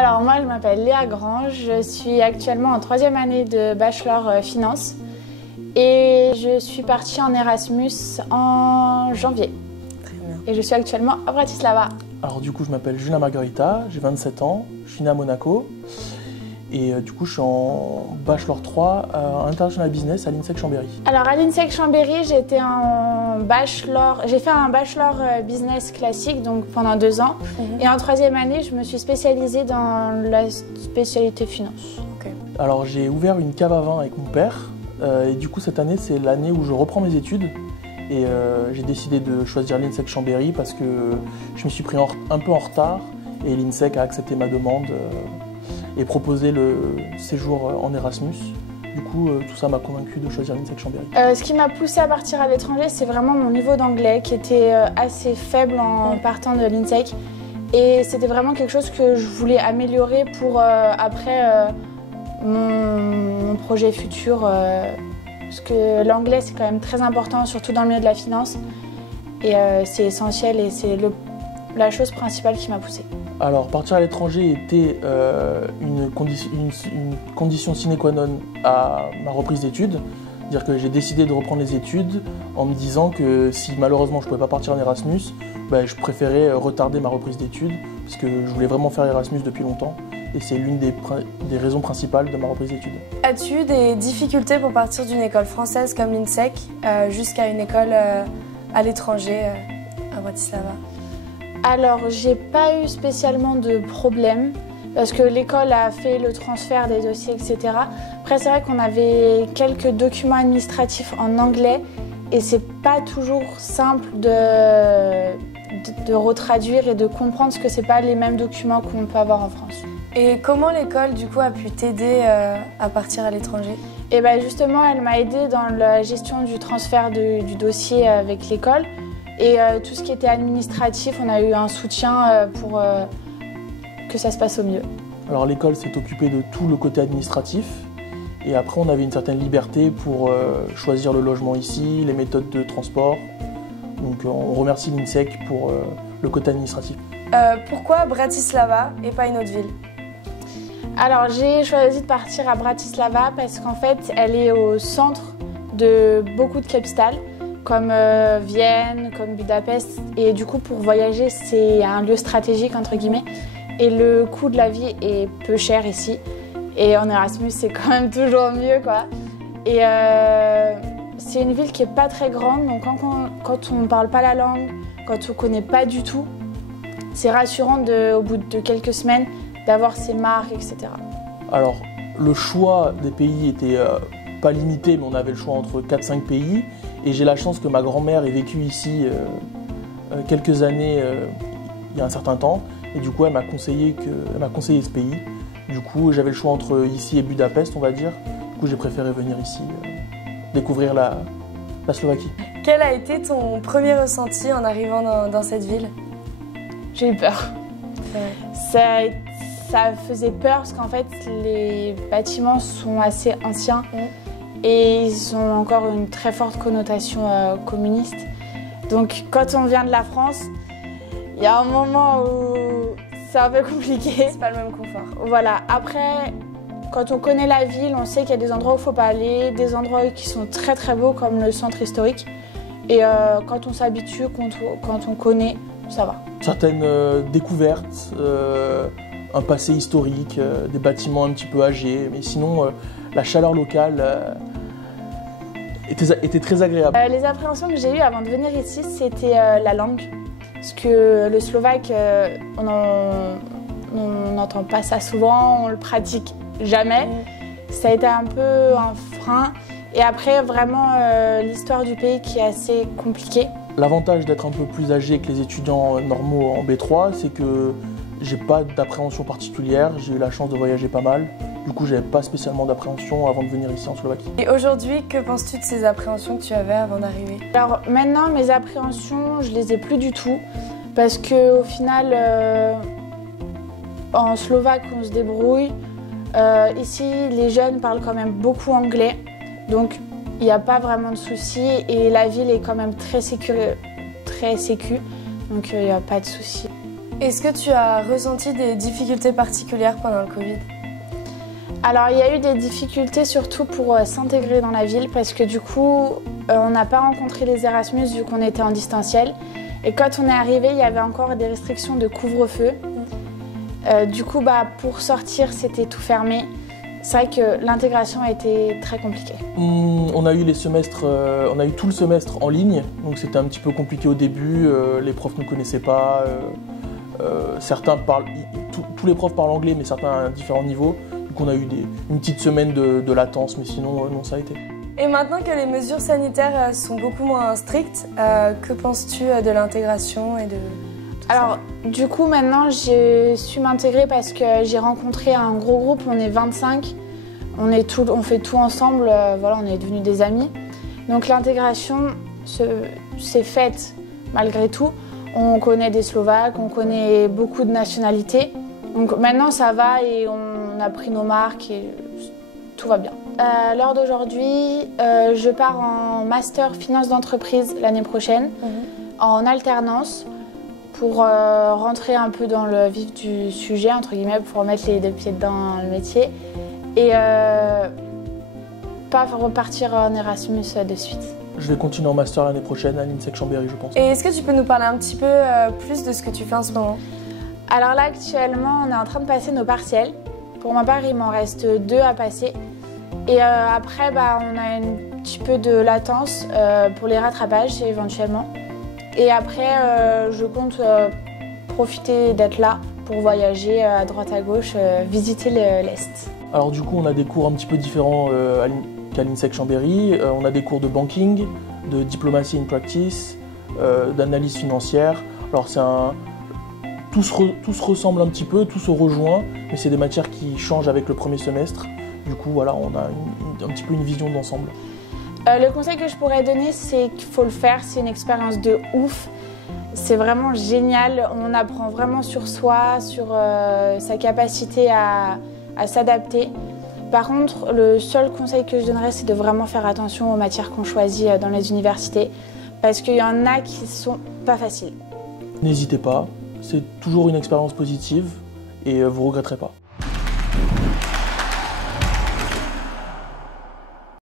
Alors moi je m'appelle Léa Grange, je suis actuellement en 3e année de bachelor finance et je suis partie en Erasmus en janvier. Très bien. Et je suis actuellement à Bratislava. Alors du coup je m'appelle Julien Margarita, j'ai 27 ans, je suis né à Monaco et du coup je suis en bachelor 3 à International Business à l'INSEC Chambéry. Alors à l'INSEC Chambéry j'ai fait un bachelor business classique donc pendant 2 ans et en 3e année je me suis spécialisée dans la spécialité finance. Okay. Alors j'ai ouvert une cave à vin avec mon père et du coup cette année c'est l'année où je reprends mes études. Et j'ai décidé de choisir l'INSEC Chambéry parce que je me suis pris un peu en retard et l'INSEC a accepté ma demande et proposé le séjour en Erasmus. Du coup, tout ça m'a convaincu de choisir l'INSEC Chambéry. Ce qui m'a poussée à partir à l'étranger, c'est vraiment mon niveau d'anglais qui était assez faible en partant de l'INSEC. Et c'était vraiment quelque chose que je voulais améliorer pour après mon projet futur. Parce que l'anglais c'est quand même très important, surtout dans le milieu de la finance. Et c'est essentiel et c'est la chose principale qui m'a poussée. Alors partir à l'étranger était une condition sine qua non à ma reprise d'études. C'est-à-dire que j'ai décidé de reprendre les études en me disant que si malheureusement je ne pouvais pas partir en Erasmus, je préférais retarder ma reprise d'études parce que je voulais vraiment faire Erasmus depuis longtemps. Et c'est l'une des raisons principales de ma reprise d'études. As-tu eu des difficultés pour partir d'une école française comme l'INSEC jusqu'à une école à l'étranger, à Bratislava? Alors, j'ai pas eu spécialement de problème parce que l'école a fait le transfert des dossiers, etc. Après, c'est vrai qu'on avait quelques documents administratifs en anglais et c'est pas toujours simple de retraduire et de comprendre ce que c'est pas les mêmes documents qu'on peut avoir en France. Et comment l'école du coup a pu t'aider à partir à l'étranger? Et justement, elle m'a aidée dans la gestion du transfert du dossier avec l'école et tout ce qui était administratif, on a eu un soutien pour que ça se passe au mieux. Alors l'école s'est occupée de tout le côté administratif et après on avait une certaine liberté pour choisir le logement ici, les méthodes de transport. Donc on remercie l'INSEC pour le côté administratif. Pourquoi Bratislava et pas une autre ville? Alors j'ai choisi de partir à Bratislava parce qu'en fait elle est au centre de beaucoup de capitales comme Vienne, comme Budapest et du coup pour voyager c'est un lieu stratégique entre guillemets et le coût de la vie est peu cher ici et en Erasmus c'est quand même toujours mieux quoi. Et c'est une ville qui est pas très grande donc quand on ne parle pas la langue, quand on connaît pas du tout, c'est rassurant au bout de quelques semaines d'avoir ses marques, etc. Alors, le choix des pays était pas limité, mais on avait le choix entre 4-5 pays. Et j'ai la chance que ma grand-mère ait vécu ici quelques années, il y a un certain temps. Et du coup, elle m'a conseillé ce pays. Du coup, j'avais le choix entre ici et Budapest, on va dire. Du coup, j'ai préféré venir ici, découvrir la Slovaquie. Quel a été ton premier ressenti en arrivant dans cette ville? J'ai eu peur. Ouais. Ça faisait peur parce qu'en fait les bâtiments sont assez anciens et ils ont encore une très forte connotation communiste. Donc quand on vient de la France, il y a un moment où c'est un peu compliqué. C'est pas le même confort. Voilà, après quand on connaît la ville, on sait qu'il y a des endroits où il ne faut pas aller, des endroits qui sont très très beaux comme le centre historique. Et quand on s'habitue, quand on connaît, ça va. Certaines découvertes, un passé historique, des bâtiments un petit peu âgés, mais sinon la chaleur locale était très agréable. Les appréhensions que j'ai eues avant de venir ici, c'était la langue. Parce que le slovaque, on n'entend pas ça souvent, on le pratique jamais. Ça a été un peu un frein. Et après, vraiment, l'histoire du pays qui est assez compliquée. L'avantage d'être un peu plus âgé que les étudiants normaux en B3, c'est que j'ai pas d'appréhension particulière. J'ai eu la chance de voyager pas mal. Du coup, j'avais pas spécialement d'appréhension avant de venir ici en Slovaquie. Et aujourd'hui, que penses-tu de ces appréhensions que tu avais avant d'arriver? Alors maintenant, mes appréhensions, je les ai plus du tout. Parce qu'au final, en slovaque, on se débrouille. Ici, les jeunes parlent quand même beaucoup anglais. Donc, il n'y a pas vraiment de soucis. Et la ville est quand même très sécu. Donc, il n'y a pas de soucis. Est-ce que tu as ressenti des difficultés particulières pendant le Covid? Alors il y a eu des difficultés surtout pour s'intégrer dans la ville parce que du coup on n'a pas rencontré les Erasmus vu qu'on était en distanciel. Et quand on est arrivé, il y avait encore des restrictions de couvre-feu. Du coup pour sortir c'était tout fermé. C'est vrai que l'intégration a été très compliquée. On a eu on a eu tout le semestre en ligne, donc c'était un petit peu compliqué au début. Les profs ne connaissaient pas. Certains parlent, tous les profs parlent anglais, mais certains à différents niveaux. Donc on a eu une petite semaine de latence, mais sinon non, ça a été. Et maintenant que les mesures sanitaires sont beaucoup moins strictes, que penses-tu de l'intégration et de tout Alors, du coup, maintenant, j'ai su m'intégrer parce que j'ai rencontré un gros groupe, on est 25, on fait tout ensemble, voilà, on est devenus des amis. Donc l'intégration s'est faite malgré tout. On connaît des Slovaques, on connaît beaucoup de nationalités. Donc maintenant, ça va et on a pris nos marques et tout va bien. À l'heure d'aujourd'hui, je pars en master finance d'entreprise l'année prochaine, en alternance, pour rentrer un peu dans le vif du sujet, entre guillemets, pour remettre les deux pieds dans le métier et pas repartir en Erasmus de suite. Je vais continuer en master l'année prochaine à l'INSEC Chambéry, je pense. Et est-ce que tu peux nous parler un petit peu plus de ce que tu fais en ce moment? Alors là, actuellement, on est en train de passer nos partiels. Pour ma part, il m'en reste 2 à passer. Et après, on a un petit peu de latence pour les rattrapages éventuellement. Et après, je compte profiter d'être là pour voyager à droite à gauche, visiter l'Est. Alors du coup, on a des cours un petit peu différents qu'à l'INSEC Chambéry. On a des cours de banking, de diplomacy in practice, d'analyse financière. Alors tout se ressemble un petit peu, tout se rejoint, mais c'est des matières qui changent avec le premier semestre. Du coup, voilà, on a un petit peu une vision d'ensemble. Le conseil que je pourrais donner, c'est qu'il faut le faire. C'est une expérience de ouf. C'est vraiment génial. On apprend vraiment sur soi, sur sa capacité à s'adapter. Par contre, le seul conseil que je donnerais, c'est de vraiment faire attention aux matières qu'on choisit dans les universités, parce qu'il y en a qui sont pas faciles. N'hésitez pas, c'est toujours une expérience positive et vous ne regretterez pas.